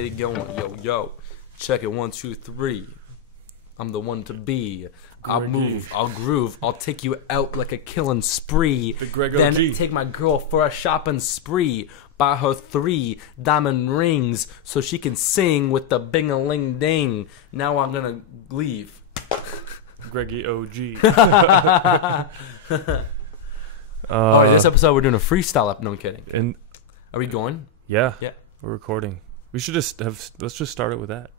get it going. Yo, yo. Check it. 1, 2, 3. I'm the one to be. I'll move. I'll groove. I'll take you out like a killing spree. The Greg then OG. take my girl for a shopping spree. Buy her 3 diamond rings so she can sing with the bing-a-ling-ding. Now I'm gonna leave. Greggy OG. Alright, this episode we're doing a freestyle up. No, I'm kidding. And Are we going? yeah, Yeah. we're recording. We should let's just start it with that.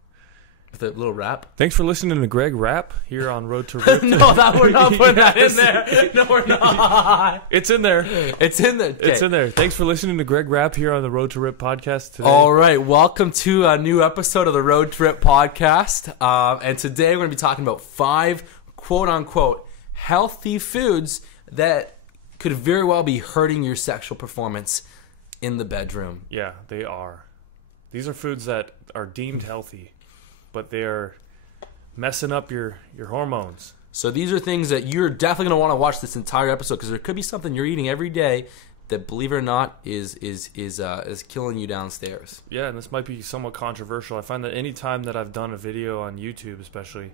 With a little rap? Thanks for listening to Greg Rap here on Road to Rip. No, we're not putting that in there. No, we're not. It's in there. It's in there. Okay. It's in there. Thanks for listening to Greg Rap here on the Road to Rip podcast today. All right, welcome to a new episode of the Road Trip podcast. And today we're going to be talking about 5 quote-unquote healthy foods that could very well be hurting your sexual performance in the bedroom. Yeah, they are. These are foods that are deemed healthy, but they are messing up your hormones. So these are things that you're definitely going to want to watch this entire episode because there could be something you're eating every day that, believe it or not, is killing you downstairs. Yeah, and this might be somewhat controversial. I find that any time that I've done a video on YouTube, especially,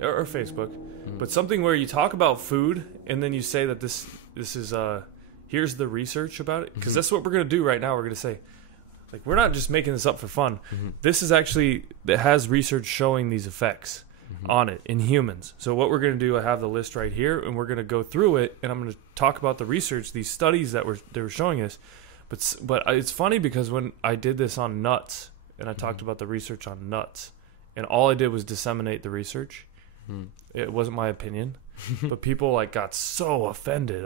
or Facebook, but something where you talk about food and then you say that this is here's the research about it, because that's what we're going to do right now. We're going to say, like, we're not just making this up for fun. This is actually, it has research showing these effects on it in humans. So what we're going to do, I have the list right here, and we're going to go through it, and I'm going to talk about the research, these studies that they were showing us. But it's funny because when I did this on nuts, and I talked about the research on nuts, and all I did was disseminate the research. It wasn't my opinion, but people like got so offended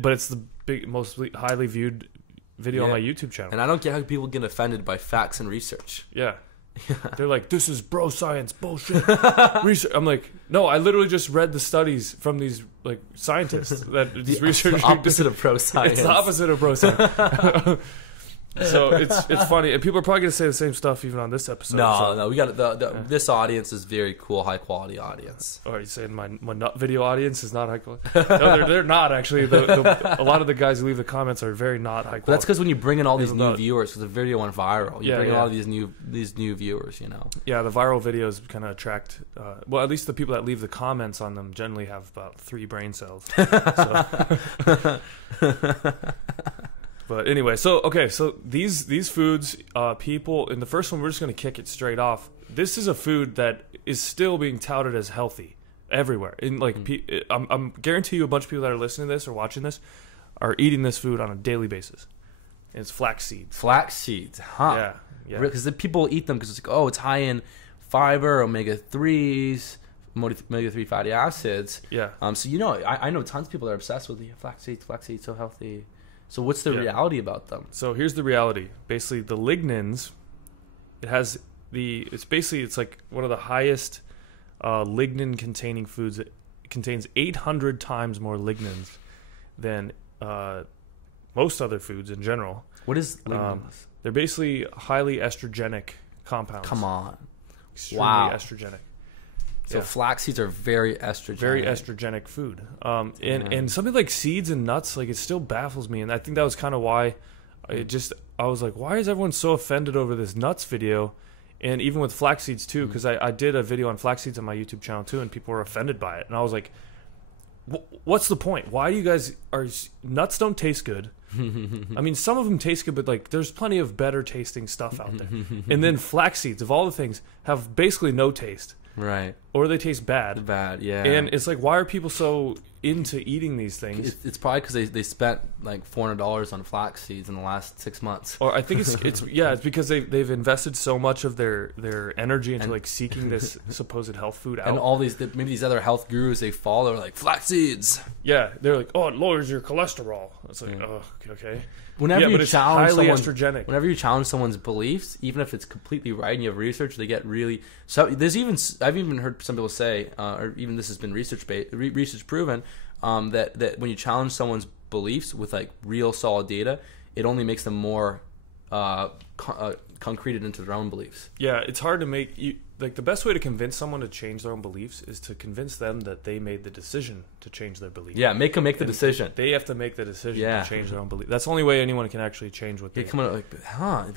but it's the most highly viewed video on my YouTube channel. And I don't get how people get offended by facts and research. Yeah. They're like, this is bro science bullshit. Research. I'm like, no, I literally just read the studies from these like scientists that these researchers. The opposite of pro science. It's the opposite of pro science. So it's funny, and people are probably gonna say the same stuff even on this episode. No, we got this audience is very cool, high quality audience. Oh, are you saying my nut video audience is not high quality? No, they're not actually. A lot of the guys who leave the comments are very not high quality. But that's because when you bring in all these new viewers, because the video went viral, you bring in yeah. all of these new viewers, you know. Yeah, the viral videos kind of attract. Well, at least the people that leave the comments on them generally have about 3 brain cells. So. But anyway, so these foods, people, and the first one, we're just going to kick it straight off. This is a food that is still being touted as healthy everywhere. And like, I'm guarantee you a bunch of people that are listening to this or watching this are eating this food on a daily basis. And it's flax seeds. Flax seeds, huh? Yeah. Because the people eat them because it's like, oh, it's high in fiber, omega-3s, omega-3 fatty acids. Yeah. So, you know, I know tons of people that are obsessed with the flax seeds, so healthy. So what's the reality about them? So here's the reality. Basically, the lignans, it's like one of the highest lignin-containing foods. It contains 800 times more lignans than most other foods in general. What is lignans? They're basically highly estrogenic compounds. Come on. Extremely estrogenic. So flax seeds are very estrogenic. Very estrogenic food. And something like seeds and nuts, like, it still baffles me. And I think that was kind of why I was like, why is everyone so offended over this nuts video? And even with flax seeds too, because I did a video on flax seeds on my YouTube channel too, and people were offended by it. And I was like, what's the point? Why do you guys nuts don't taste good? I mean, some of them taste good, but like, there's plenty of better tasting stuff out there. And then flax seeds, of all the things, have basically no taste. Right. Or they taste bad. Bad, yeah. And it's like, why are people so into eating these things? It's probably because they spent like $400 on flax seeds in the last 6 months. Or I think it's because they've invested so much of their energy into like seeking this supposed health food out. And all maybe these other health gurus they follow are like, flax seeds. Yeah, they're like, oh, it lowers your cholesterol. It's like, oh, okay. Whenever you challenge estrogenic. Whenever you challenge someone's beliefs, even if it's completely right and you have research, they get really. So I've even heard some people say, or even this has been research proven, that when you challenge someone's beliefs with like real solid data, it only makes them more concreted into their own beliefs. Yeah, it's hard to make like the best way to convince someone to change their own beliefs is to convince them that they made the decision to change their belief. Yeah, make them make the decision. They have to make the decision to change their own belief. That's the only way anyone can actually change what they come out like,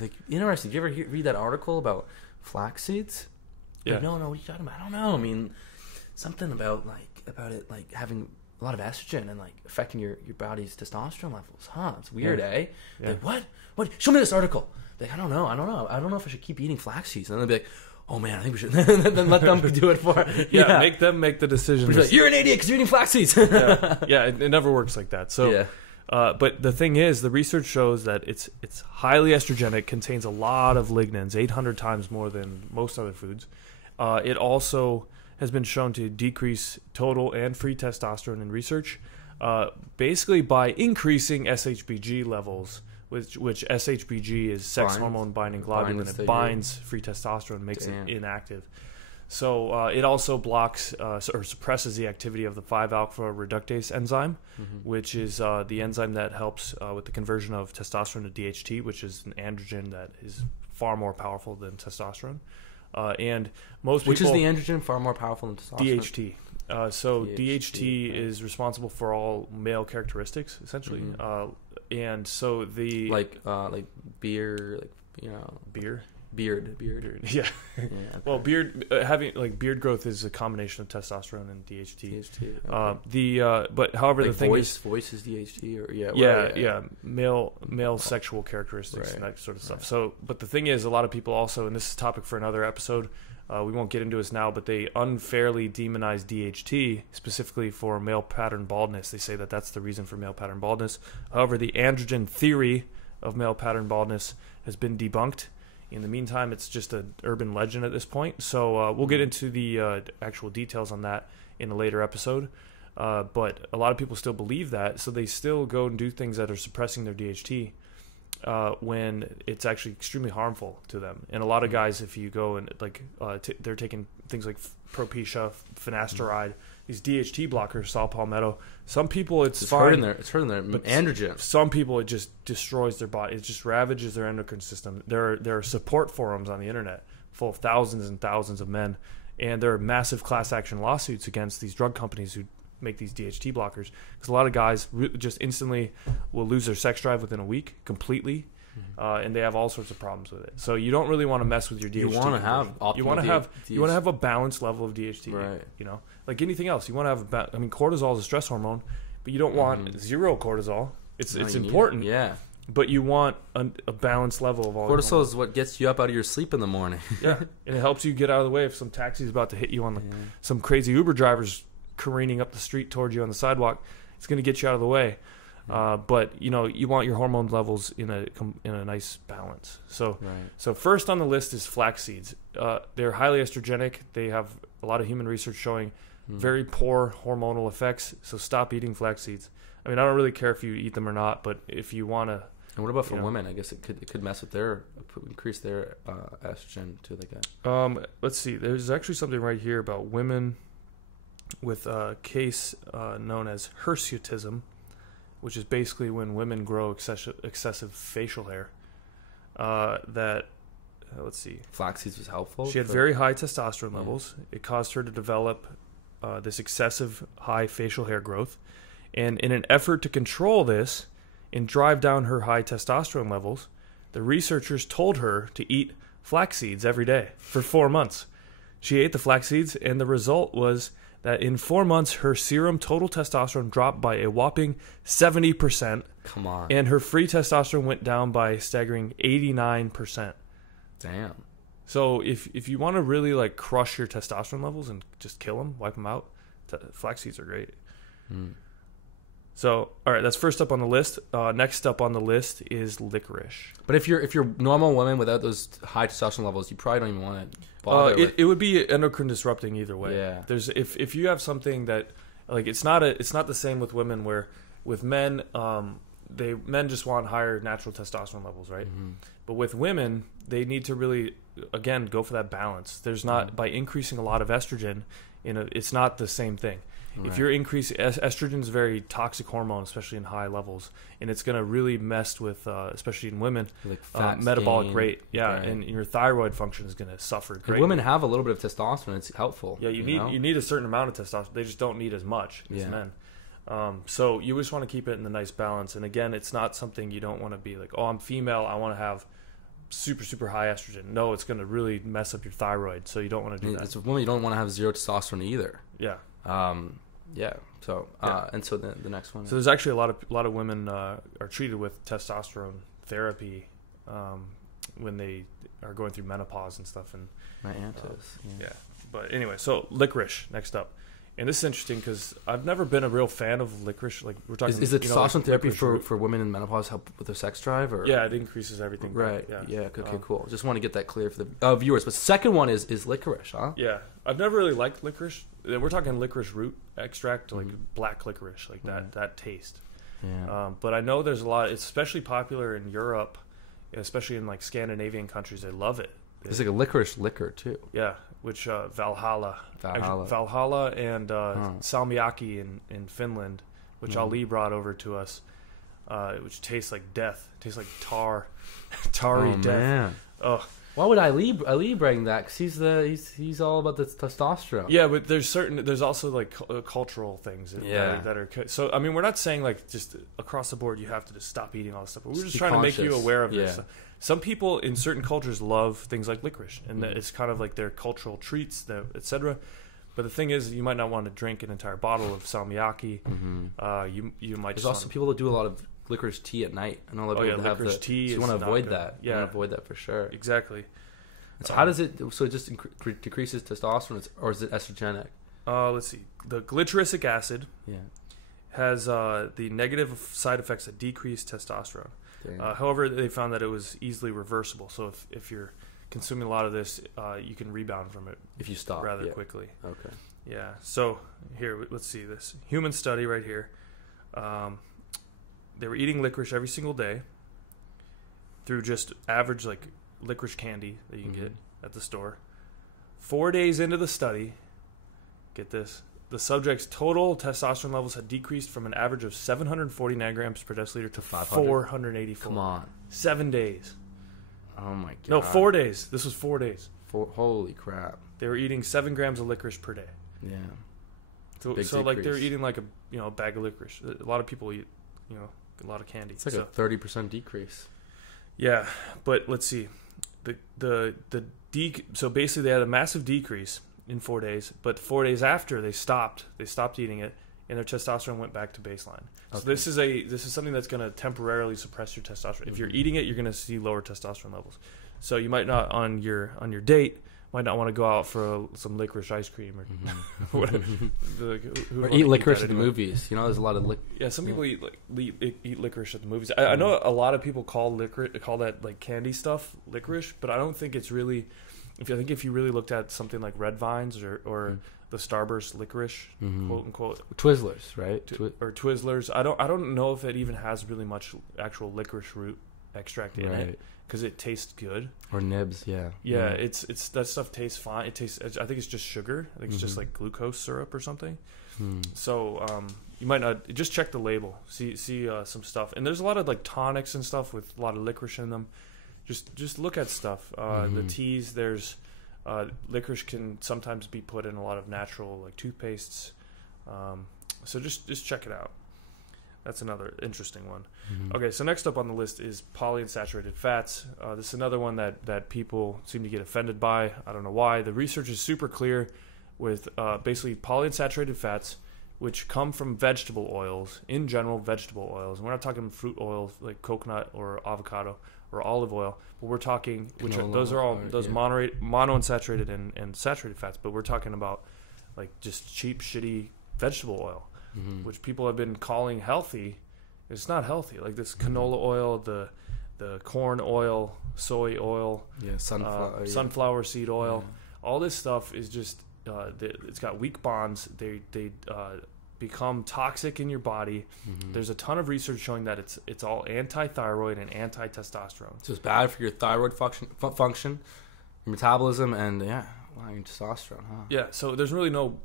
like interesting. Did you ever read that article about flax seeds? Yeah. Like, no, what are you talking about? I don't know. I mean, something about it like having a lot of estrogen and like affecting your body's testosterone levels. It's weird, eh? Yeah. Like, what? Show me this article. Like, I don't know. I don't know if I should keep eating flax seeds. And then they'll be like, oh man, I think we should. Then let them do it for. Make them make the decision. Like, you're an idiot because you're eating flax seeds. It never works like that. So, but the thing is, the research shows that it's highly estrogenic, contains a lot of lignans, 800 times more than most other foods. It also has been shown to decrease total and free testosterone in research, basically by increasing SHBG levels, which SHBG is sex hormone binding globulin. It binds free testosterone, makes it inactive. So it also blocks or suppresses the activity of the 5-alpha reductase enzyme, which is the enzyme that helps with the conversion of testosterone to DHT, which is an androgen that is far more powerful than testosterone. And most people, which is the androgen far more powerful than testosterone? DHT. So DHT is responsible for all male characteristics, essentially. And so the like beer, beard. Yeah. Okay. Well, beard growth is a combination of testosterone and DHT. Okay. But however, like the thing voice is DHT or male sexual characteristics and that sort of stuff. So, but the thing is, a lot of people also, and this is a topic for another episode, we won't get into this now, but they unfairly demonize DHT specifically for male pattern baldness. They say that that's the reason for male pattern baldness. However, the androgen theory of male pattern baldness has been debunked. In the meantime, it's just an urban legend at this point. So we'll get into the actual details on that in a later episode. But a lot of people still believe that, so they still go and do things that are suppressing their DHT when it's actually extremely harmful to them. And a lot of guys, if you go and they're taking things like Propecia, finasteride, these DHT blockers, saw palmetto. Some people it's fine. It's hurting their androgen. Some people it just destroys their body. It just ravages their endocrine system. There are support forums on the internet full of thousands and thousands of men, and there are massive class action lawsuits against these drug companies who make these DHT blockers, because a lot of guys just instantly will lose their sex drive within a week completely. And they have all sorts of problems with it. So you don't really want to mess with your DHT. You want to have optimal you want to have a balanced level of DHT. Right. You know, like anything else, you want to have cortisol is a stress hormone, but you don't want zero cortisol. It's important. But you want a balanced level of all. Cortisol is what gets you up out of your sleep in the morning. And it helps you get out of the way if some taxi is about to hit you on some crazy Uber driver's careening up the street towards you on the sidewalk. It's going to get you out of the way. But you want your hormone levels in a nice balance. So first on the list is flax seeds. They're highly estrogenic. They have a lot of human research showing very poor hormonal effects. So stop eating flax seeds. I mean, I don't really care if you eat them or not, but if you want to. And what about for women? I guess it could mess with increase their estrogen to like that. Let's see. There's actually something right here about women with a case known as hirsutism, which is basically when women grow excessive facial hair. Let's see. Flax seeds was helpful. She had very high testosterone levels. It caused her to develop this excessive high facial hair growth. And in an effort to control this and drive down her high testosterone levels, the researchers told her to eat flax seeds every day for 4 months. She ate the flax seeds, and the result was that in 4 months, her serum total testosterone dropped by a whopping 70%. Come on. And her free testosterone went down by a staggering 89%. Damn. So if you want to really like crush your testosterone levels and just kill them, wipe them out, flax seeds are great. So, all right, that's first up on the list. Next up on the list is licorice. But if you're normal woman without those high testosterone levels, you probably don't even want to bother. It would be endocrine disrupting either way. Yeah. There's if you have something that like it's not the same with women, where with men men just want higher natural testosterone levels, right? But with women, they need to really go for that balance. There's not by increasing a lot of estrogen it's not the same thing. If you're increasing, estrogen is a very toxic hormone, especially in high levels, and it's going to really mess with, especially in women, like fat metabolic gain, rate. Yeah, right. and your thyroid function is going to suffer And greatly. women have a little bit of testosterone. It's helpful. Yeah, you need a certain amount of testosterone. They just don't need as much as men. So you just want to keep it in a nice balance. And again, it's not something you don't want to be like, oh, I'm female, I want to have super, super high estrogen. No, it's going to really mess up your thyroid. So you don't want to do that. It's a woman, you don't want to have zero testosterone either. Yeah. Yeah. So, and so the next one. So there's actually a lot of women are treated with testosterone therapy when they are going through menopause and stuff. And my aunt is. Yeah. But anyway, so licorice next up. And this is interesting because I've never been a real fan of licorice. Like we're talking, is it testosterone therapy licorice for women in menopause help with their sex drive? Or yeah, it increases everything. Right. Yeah. Yeah. Okay. Cool. Just want to get that clear for the viewers. But second one is licorice, huh? Yeah, I've never really liked licorice. We're talking licorice root extract, like black licorice, like that taste. Yeah. But I know there's a lot. It's especially popular in Europe, especially in like Scandinavian countries. They love it. It's like a licorice liquor too. Yeah, which Valhalla. Valhalla. Valhalla and salmiakki in Finland, which Ali brought over to us, which tastes like death. It tastes like tarry death. Man. Oh, why would Ali bring that? Because he's all about the testosterone. yeah, but there's also like cultural things that are so. I mean, we're not saying like just across the board you have to just stop eating all this stuff. But we're just trying to make you aware of this. Some people in certain cultures love things like licorice, and that it's kind of like their cultural treats, etc. But the thing is, you might not want to drink an entire bottle of salmiakki. You might. There's also people that do a lot of licorice tea at night. I know a lot of people have licorice tea. So you want to avoid that. Yeah, you want to avoid that for sure. Exactly. And so how does it? So it just decreases testosterone, or is it estrogenic? Let's see. The glyceric acid Yeah. has the negative side effects that decrease testosterone. However, they found that it was easily reversible. So if you're consuming a lot of this, you can rebound from it if you stop rather quickly. Okay. Yeah. So here, let's see this human study right here. They were eating licorice every single day through just average like licorice candy that you can get at the store. 4 days into the study, get this, the subject's total testosterone levels had decreased from an average of 740 nanograms per deciliter to 484. Come on. 7 days. Oh my god. No, 4 days. This was 4 days. Holy crap. They were eating 7 grams of licorice per day. Yeah. So like they're eating like a bag of licorice. A lot of people eat, a lot of candy. It's like a 30% decrease. Yeah, but let's see. So basically they had a massive decrease in 4 days, but 4 days after they stopped eating it, and their testosterone went back to baseline. So this is something that's going to temporarily suppress your testosterone. If you're eating it, you're going to see lower testosterone levels. So you might not on your date might not want to go out for some licorice ice cream or whatever. Or eat licorice at the movies. There's a lot of yeah. Some people eat licorice at the movies. I know a lot of people call that like candy stuff licorice, but I don't think it's really. If you really looked at something like Red Vines or the Starburst licorice, quote unquote, Twizzlers, right? Or Twizzlers. I don't know if it even has really much actual licorice root extract in it because it tastes good. Or nibs, yeah. Yeah, it's that stuff tastes fine. I think it's just sugar. I think it's just like glucose syrup or something. So you might not just check the label, see some stuff, and there's a lot of like tonics and stuff with a lot of licorice in them. Just look at stuff. The teas, there's licorice can sometimes be put in a lot of natural like toothpastes. So just check it out. That's another interesting one. Okay, so next up on the list is polyunsaturated fats. This is another one that people seem to get offended by. I don't know why. The research is super clear with basically polyunsaturated fats, which come from vegetable oils, in general vegetable oils. And we're not talking fruit oils like coconut or avocado or olive oil, but we're talking, those are all monounsaturated and saturated fats, but we're talking about like just cheap, shitty vegetable oil, which people have been calling healthy. It's not healthy. Like this canola oil, the corn oil, soy oil, sunflower seed oil, all this stuff is just it's got weak bonds. They become toxic in your body. There's a ton of research showing that it's all anti-thyroid and anti-testosterone. So it's bad for your thyroid function, your metabolism, and your testosterone, huh? Yeah, so there's really no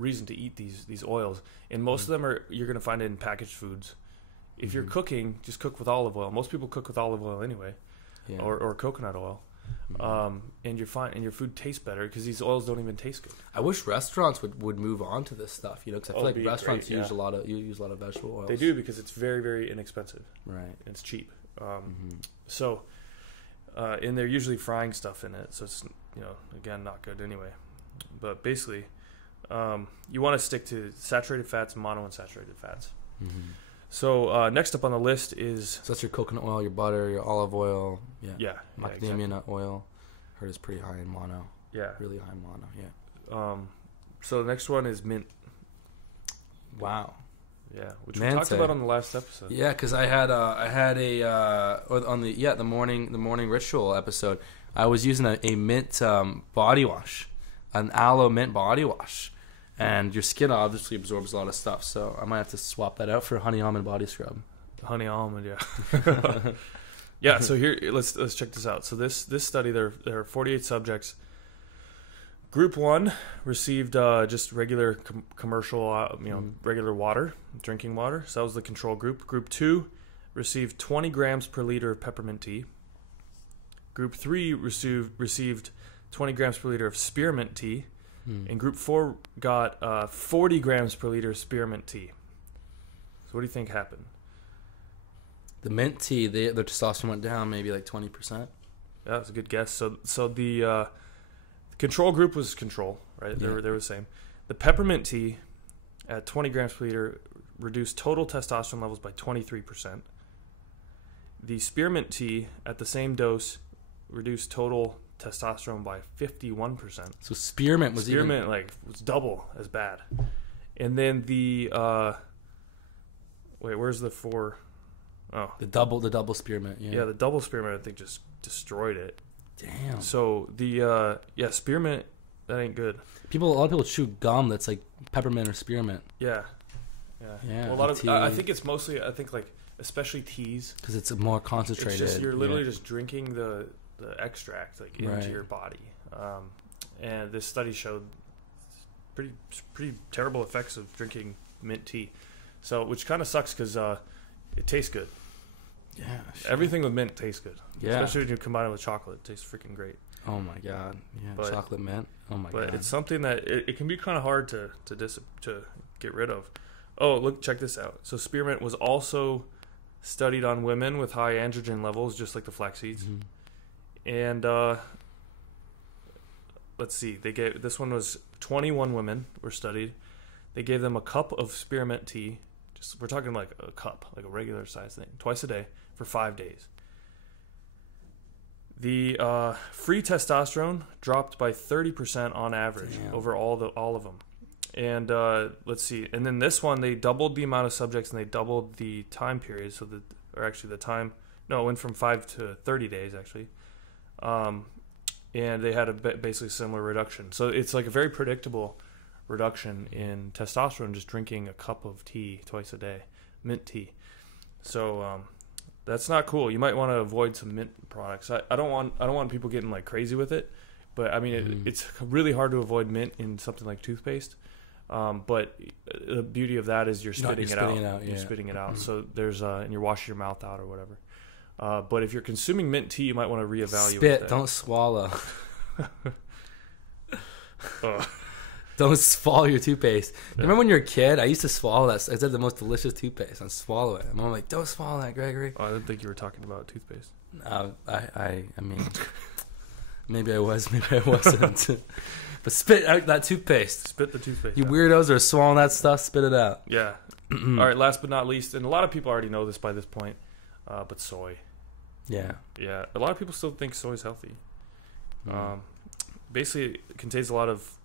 reason to eat these oils, and most of them you're going to find it in packaged foods. If you're cooking, just cook with olive oil. Most people cook with olive oil anyway, or coconut oil, and you're fine, and your food tastes better because these oils don't even taste good. I wish restaurants would move on to this stuff, because I feel like restaurants great, use a lot of vegetable oils. They do, because it's very, very inexpensive. Right. And it's cheap. So, and they're usually frying stuff in it, so it's, again, not good anyway. But basically, you want to stick to saturated fats, monounsaturated fats. So next up on the list is... So that's your coconut oil, your butter, your olive oil. Yeah. Macadamia nut oil. Heard it's pretty high in mono. Yeah. Really high in mono, yeah. So the next one is mint. Wow. Yeah, which we talked about on the last episode. Yeah, because I had on the morning ritual episode, I was using a mint body wash, an aloe mint body wash, and your skin obviously absorbs a lot of stuff. So I might have to swap that out for honey almond body scrub. Honey almond, yeah. Yeah. So here, let's check this out. So this study, there are 48 subjects. Group 1 received just regular commercial, regular water, drinking water. So that was the control group. Group 2 received 20 grams per liter of peppermint tea. Group 3 received 20 grams per liter of spearmint tea. And Group 4 got 40 grams per liter of spearmint tea. So what do you think happened? The mint tea, their testosterone went down maybe like 20%. Yeah, that's a good guess. So the control group was control, right? They were the same. The peppermint tea at 20 grams per liter reduced total testosterone levels by 23%. The spearmint tea at the same dose reduced total testosterone by 51%. So spearmint was double as bad. And then the where's the 4? Oh, the double spearmint. Yeah, the double spearmint I think just destroyed it. Damn. So the spearmint, that ain't good. A lot of people chew gum that's like peppermint or spearmint. Yeah. Well, a lot of I think it's mostly especially teas, because it's more concentrated. It's just you're literally just drinking the extract into your body. And this study showed pretty terrible effects of drinking mint tea. So which kind of sucks because it tastes good. Yeah, sure. Everything with mint tastes good. Yeah, especially when you combine it with chocolate, it tastes freaking great. Oh my god, yeah, chocolate mint. Oh my god. But it's something that it can be kind of hard to get rid of. Oh, look, check this out. So spearmint was also studied on women with high androgen levels, just like the flax seeds. And let's see, this one was 21 women were studied. They gave them a cup of spearmint tea. We're talking like a cup, like a regular size thing, twice a day for 5 days. The free testosterone dropped by 30% on average over all of them. And let's see, and then this one they doubled the amount of subjects and they doubled the time period. So it went from 5 to 30 days actually. And they had a basically similar reduction. So it's like a very predictable reduction in testosterone just drinking a cup of tea twice a day, mint tea. So that's not cool. You might want to avoid some mint products. I don't want people getting like crazy with it, but I mean it's really hard to avoid mint in something like toothpaste. But the beauty of that is you're spitting it out. You're spitting it out. So there's and you're washing your mouth out or whatever. But if you're consuming mint tea, you might want to reevaluate. Spit, don't swallow. Don't swallow your toothpaste. Yeah. Remember when you were a kid? I used to swallow that. I said the most delicious toothpaste. I'd swallow it. And I'm like, don't swallow that, Gregory. Oh, I didn't think you were talking about toothpaste. I mean, maybe I was, maybe I wasn't. But spit out that toothpaste. Spit the toothpaste. You weirdos are swallowing that stuff. Spit it out. Yeah. All right. Last but not least, and a lot of people already know this by this point, but soy. Yeah. Yeah. A lot of people still think soy is healthy. Basically, it contains a lot of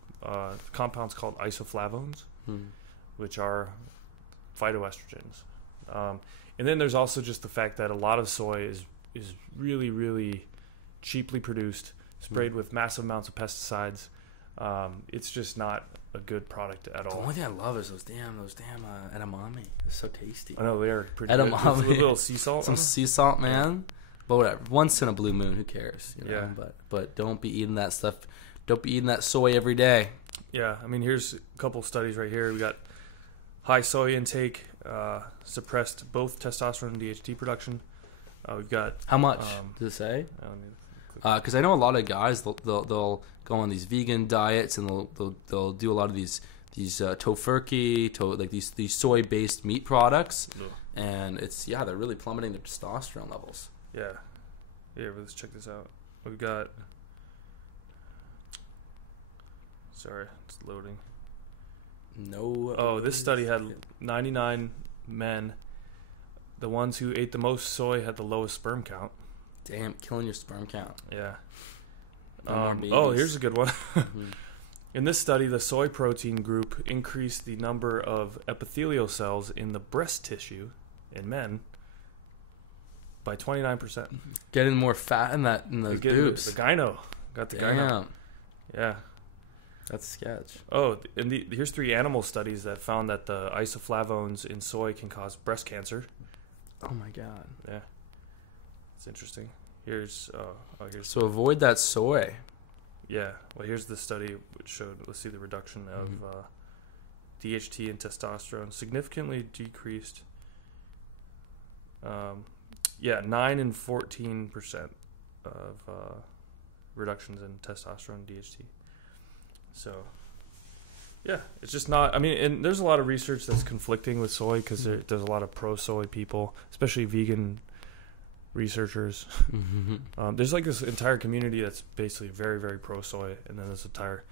compounds called isoflavones, which are phytoestrogens. And then there's also just the fact that a lot of soy is really, really cheaply produced, sprayed with massive amounts of pesticides. It's just not a good product at all. The only thing I love is those damn edamame. It's so tasty. I know they are pretty edamame. Good. A little sea salt. Some sea salt, man. But whatever. Once in a blue moon, who cares? Yeah. But don't be eating that stuff. Don't be eating that soy every day. Yeah, I mean, here's a couple studies right here. We got high soy intake suppressed both testosterone and DHT production. We've got how much does it say? Because I know a lot of guys they'll go on these vegan diets and they'll do a lot of these tofurkey, like these soy based meat products, and they're really plummeting their testosterone levels. Yeah, let's check this out. We've got. Sorry, it's loading. No. Oh, this study had 99 men. The ones who ate the most soy had the lowest sperm count. Damn, killing your sperm count. Yeah. Here's a good one. Mm-hmm. In this study, the soy protein group increased the number of epithelial cells in the breast tissue in men by 29%. Getting more fat in those boobs. The gyno. Got the gyno. Yeah. That's sketch. Oh, and here's 3 animal studies that found that the isoflavones in soy can cause breast cancer. Oh my god. Yeah. It's interesting. Here's so avoid that soy. Yeah. Well, here's the study which showed. Let's see the reduction of DHT and testosterone significantly decreased. 9 and 14% of reductions in testosterone and DHT. So, yeah, it's just not. I mean, and there's a lot of research that's conflicting with soy because there's a lot of pro-soy people, especially vegan researchers. Mm-hmm. There's like this entire community that's basically very, very pro-soy, and then there's entire.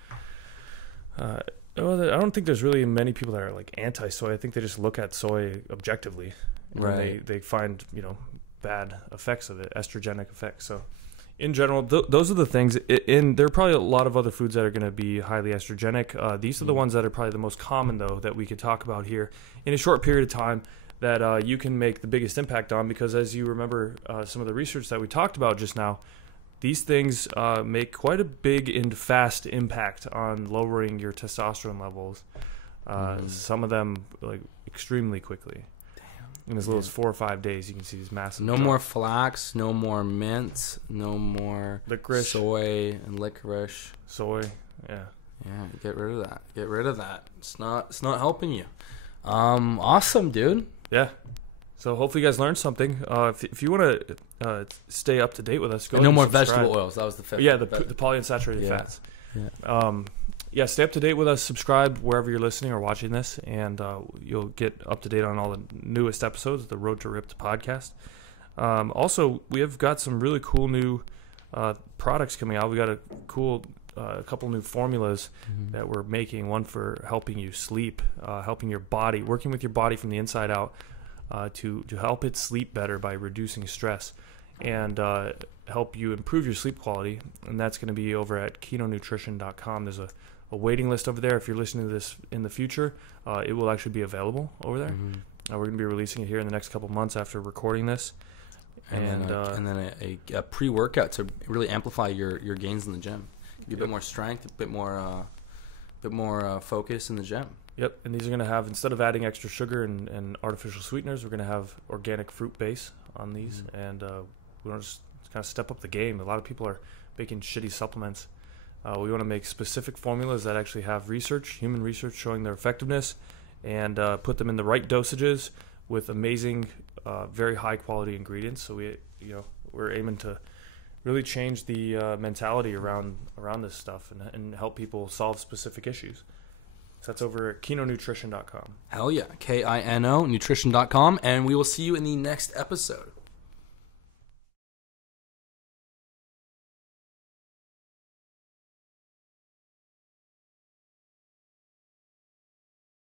I don't think there's really many people that are like anti-soy. I think they just look at soy objectively, and right? They find bad effects of it, estrogenic effects. So. In general, those are the things. There are probably a lot of other foods that are going to be highly estrogenic. These are the ones that are probably the most common, though, that we could talk about here in a short period of time that you can make the biggest impact on. Because as you remember, some of the research that we talked about just now, these things make quite a big and fast impact on lowering your testosterone levels. Some of them like extremely quickly. In as little as 4 or 5 days, you can see these massive. No more flax, no more mint, no more licorice, soy and licorice. Soy, yeah. Get rid of that. It's not helping you. Awesome, dude. Yeah. So hopefully you guys learned something. If you want to stay up to date with us, go. And no more vegetable oils. That was the fifth. Yeah, the polyunsaturated fats. Yeah. Stay up to date with us. Subscribe wherever you're listening or watching this, and you'll get up to date on all the newest episodes of the Road to Ripped podcast. Also, we have got some really cool new products coming out. We got a couple new formulas that we're making. One for helping you sleep, helping your body, working with your body from the inside out to help it sleep better by reducing stress and help you improve your sleep quality. And that's going to be over at kinonutrition.com. There's a waiting list over there. If you're listening to this in the future, it will actually be available over there. We're going to be releasing it here in the next couple months after recording this. And then a pre-workout to really amplify your gains in the gym. Give you a bit more strength, a bit more focus in the gym. Yep, and these are going to have, instead of adding extra sugar and artificial sweeteners, we're going to have organic fruit base on these. And we want to just kind of step up the game. A lot of people are making shitty supplements. We want to make specific formulas that actually have human research showing their effectiveness, and put them in the right dosages with amazing, very high quality ingredients. So we're aiming to really change the mentality around this stuff and help people solve specific issues. So that's over at kinonutrition.com. Hell yeah, KINO nutrition.com, and we will see you in the next episode.